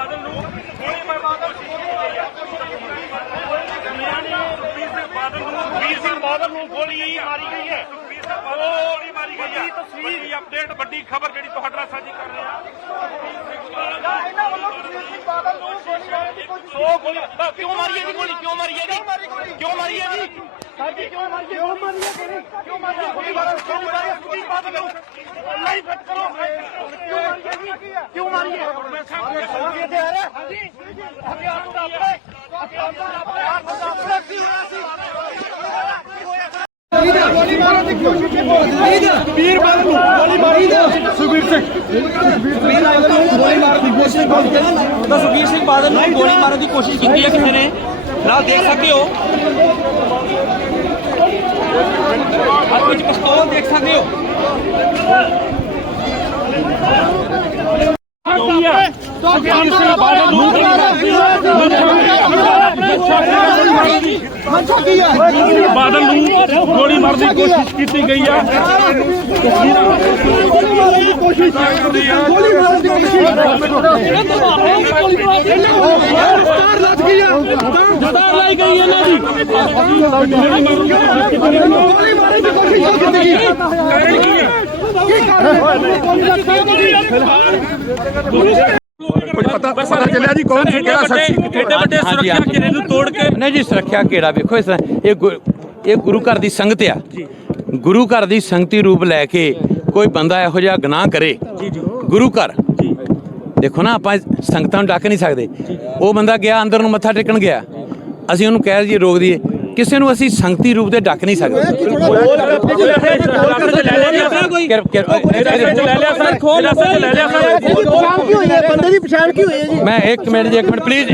ਬਾਦਲ ਨੂੰ ਗੋਲੀ ਮਾਰਨ ਦੀ ਕੋਸ਼ਿਸ਼ ਕੀਤੀ ਗਈ ਹੈ ਸੁਖਬੀਰ ਸਿੰਘ ਬਾਦਲ ਨੂੰ ਸੁਖਬੀਰ ਸਿੰਘ ਬਾਦਲ ਨੂੰ ਗੋਲੀ ਮਾਰੀ ਗਈ ਹੈ ਸੁਖਬੀਰ ਸਿੰਘ ਬਾਦਲ ਨੂੰ ਗੋਲੀ ਮਾਰੀ ਗਈ ਹੈ ਵੱਡੀ ਅਪਡੇਟ ਵੱਡੀ ਖਬਰ ਜਿਹੜੀ ਤੁਹਾਡੇ ਨਾਲ ਸਾਂਝੀ ਕਰ ਰਹੇ। ਹਾਂ ਇਹਨਾਂ ਵੱਲੋਂ ਸੁਖਬੀਰ ਸਿੰਘ ਬਾਦਲ ਨੂੰ ਗੋਲੀ ਮਾਰਨ ਦੀ ਕੋਸ਼ਿਸ਼ ਸੋ ਗੋਲੀ ਤਾਂ ਕਿਉਂ ਮਾਰੀ ਹੈ ਜੀ ਗੋਲੀ? ਕਿਉਂ ਮਾਰੀ ਹੈ ਜੀ? ਕਿਉਂ ਮਾਰੀ ਹੈ ਜੀ? ਸਾਡੀ ਕਿਉਂ ਮਾਰੀ ਕਿਉਂ ਮਾਰੀ ਹੈ ਗੋਲੀ? ਕਿਉਂ ਮਾਰੀ ਹੈ ਗੋਲੀ? ਮਾਰਨ ਕਿਉਂ ਮਾਰੀ ਹੈ ਸੁਖਬੀਰ ਬਾਦਲ ਨੂੰ ਨਹੀਂ, ਫਿੱਟ ਕਰੋ। ਕਿਉਂ ਮਾਰੀ ਹੈ? ਜੀ ਕਿਉਂ ਮਾਰੀ ਹੈ ਮੈਂ ਸਾਹਮਣੇ ਤੇ ਆ ਰਿਹਾ ਹਾਂਜੀ ਆਪਣੇ। ਹਥਿਆਰ ਤੋਂ ਆਪਣੇ। ਹੱਥ ਤੋਂ ਆਪਣੇ। ਕੀ ਹੋਇਆ ਸੀ? ਕੀ ਹੋਇਆ ਸੀ ਗੋਲੀ ਮਾਰਨ ਦੀ ਕੋਸ਼ਿਸ਼ ਕੀਤੀ ਵੀਰ ਬਾਦਲ ਨੂੰ ਗੋਲੀ ਮਾਰੀ ਸੁਖਬੀਰ ਸਿੰਘ ਤਾਂ ਸੁਖਬੀਰ ਸਿੰਘ ਬਾਦਲ ਨੂੰ ਗੋਲੀ ਮਾਰਨ ਦੀ ਕੋਸ਼ਿਸ਼ ਕੀਤੀ ਹੈ ਕਿਸੇ ਨੇ। ਨਾਲ ਦੇਖ ਸਕਦੇ ਹੋ। ਹੱਥ ਵਿੱਚ ਪਿਸਤੌਲ ਦੇਖ ਸਕਦੇ ਹੋ ਸੁਖਬੀਰ ਸਿੰਘ ਬਾਦਲ ਨੂੰ ਬਾਦਲ ਨੂੰ ਗੋਲੀ ਮਾਰਨ ਦੀ ਕੋਸ਼ਿਸ਼ ਕੀਤੀ ਗਈ ਹੈ ਕੋਸ਼ਿਸ਼ ਗੋਲੀ ਮਾਰਨ ਦੀ ਕੋਸ਼ਿਸ਼ ਲੱਗ ਗਈ ਆ। ਸਟਾਰ ਲਾਈ ਗਈ ਇਹਨਾਂ ਦੀ ਗੋਲੀ ਮਾਰਨ ਦੀ ਕੋਸ਼ਿਸ਼ ਕੀਤੀ ਗਈ ਕੀ ਕੁਝ ਪਤਾ ਪਤਾ ਚੱਲਿਆ ਜੀ ਕੌਣ? ਸੀ ਕਿਹੜਾ ਸ਼ਖਸ ਐਡੇ ਵੱਡੇ ਸੁਰੱਖਿਆ ਘੇਰੇ ਨੂੰ ਤੋੜ ਕੇ ਨਹੀਂ ਜੀ ਸੁਰੱਖਿਆ ਘੇਰਾ ਵੇਖੋ ਇਸ ਤਰ੍ਹਾਂ ਇਹ ਗੁ- ਇਹ ਗੁਰੂ ਘਰ ਦੀ ਸੰਗਤ ਆ। ਗੁਰੂ ਘਰ ਦੀ ਸੰਗਤੀ ਰੂਪ ਲੈ ਕੇ ਕੋਈ ਬੰਦਾ ਇਹੋ ਜਿਹਾ ਗੁਨਾਹ ਕਰੇ ਗੁਰੂ ਘਰ। ਦੇਖੋ ਨਾ ਆਪਾਂ ਸੰਗਤਾਂ ਨੂੰ ਡੱਕ ਨਹੀਂ ਸਕਦੇ। ਉਹ ਬੰਦਾ ਗਿਆ ਅੰਦਰ ਨੂੰ ਮੱਥਾ ਟੇਕਣ ਗਿਆ। ਅਸੀਂ ਉਹਨੂੰ ਕਹਿ ਜੀ ਰੋਕ ਦਈਏ। ਕਿਸੇ ਨੂੰ ਅਸੀਂ ਸੰਗਤੀ ਰੂਪ ਦੇ ਡੱਕ ਨਹੀਂ ਸਕਦੇ। ਕਿਰ- ਕਿਰ- ਲੈ ਲਿਆ ਸਰ। ਖੋਲ ਲੈ ਲਿਆ ਸਰ ਪਛਾਣ ਕੀ ਹੋਈ ਹੈ ਬੰਦੇ ਦੀ ਪਛਾਣ ਕੀ ਹੋਈ ਹੈ ਜੀ? ਮੈਂ ਇੱਕ ਮਿੰਟ ਜੀ ਇੱਕ ਮਿੰਟ ਪਲੀਜ਼